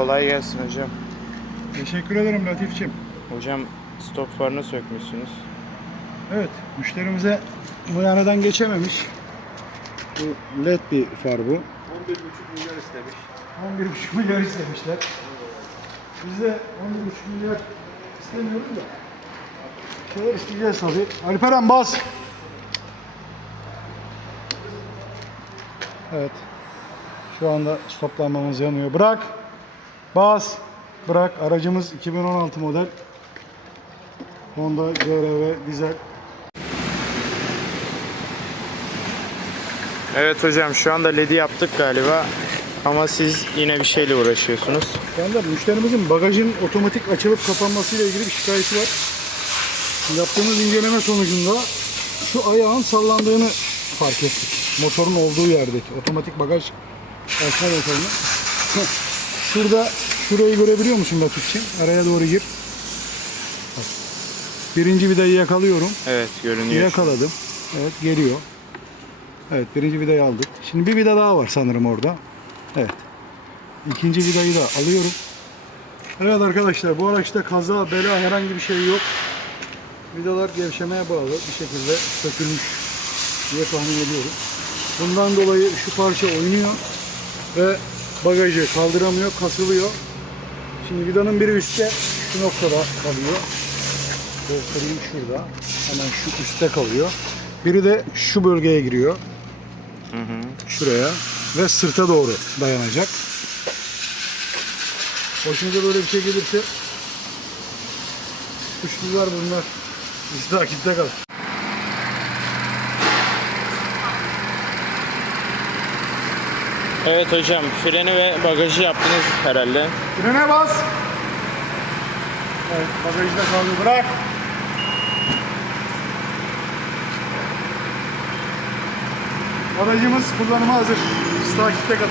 Kolay gelsin hocam. Teşekkür ederim Latifçim. Hocam stop farını sökmüşsünüz. Evet, müşterimize muayeneden geçememiş. Bu led bir far bu. 11,5 milyar istemiş. 11,5 milyar istemişler. Biz de 11,5 milyar istemiyoruz da. Şeyler isteyeceğiz tabii. Alperen bas. Evet. Şu anda stoplanmamız yanıyor. Bırak. Bas. Bırak. Aracımız 2016 model. Honda CRV dizel. Evet hocam şu anda LED'i yaptık galiba. Ama siz yine bir şeyle uğraşıyorsunuz. Kendiler müşterimizin bagajın otomatik açılıp kapanmasıyla ilgili bir şikayeti var. Yaptığımız inceleme sonucunda şu ayağın sallandığını fark ettik. Motorun olduğu yerdeki otomatik bagaj açma motorunu. Şurada şurayı görebiliyor musun Latifçiğim? Araya doğru gir. Bak. Birinci vidayı yakalıyorum. Evet görünüyor. Yakaladım. Evet geliyor. Evet birinci vidayı aldık. Şimdi bir vida daha var sanırım orada. Evet. İkinci vidayı da alıyorum. Evet arkadaşlar bu araçta kaza, bela herhangi bir şey yok. Vidalar gevşemeye bağlı bir şekilde sökülmüş diye tahmin ediyorum. Bundan dolayı şu parça oynuyor ve bagajı kaldıramıyor, kasılıyor. Şimdi vidanın biri üstte şu noktada kalıyor. Göstereyim şurada. Hemen şu üstte kalıyor. Biri de şu bölgeye giriyor. Hı hı. Şuraya. Ve sırta doğru dayanacak. Başınıza böyle bir şey gelirse suçlular bunlar. Biz takipte kalın. Evet hocam freni ve bagajı yaptınız herhalde. Frene bas. Evet bagajda kaldı. Bırak. Aracımız kullanıma hazır. Takipte kalın.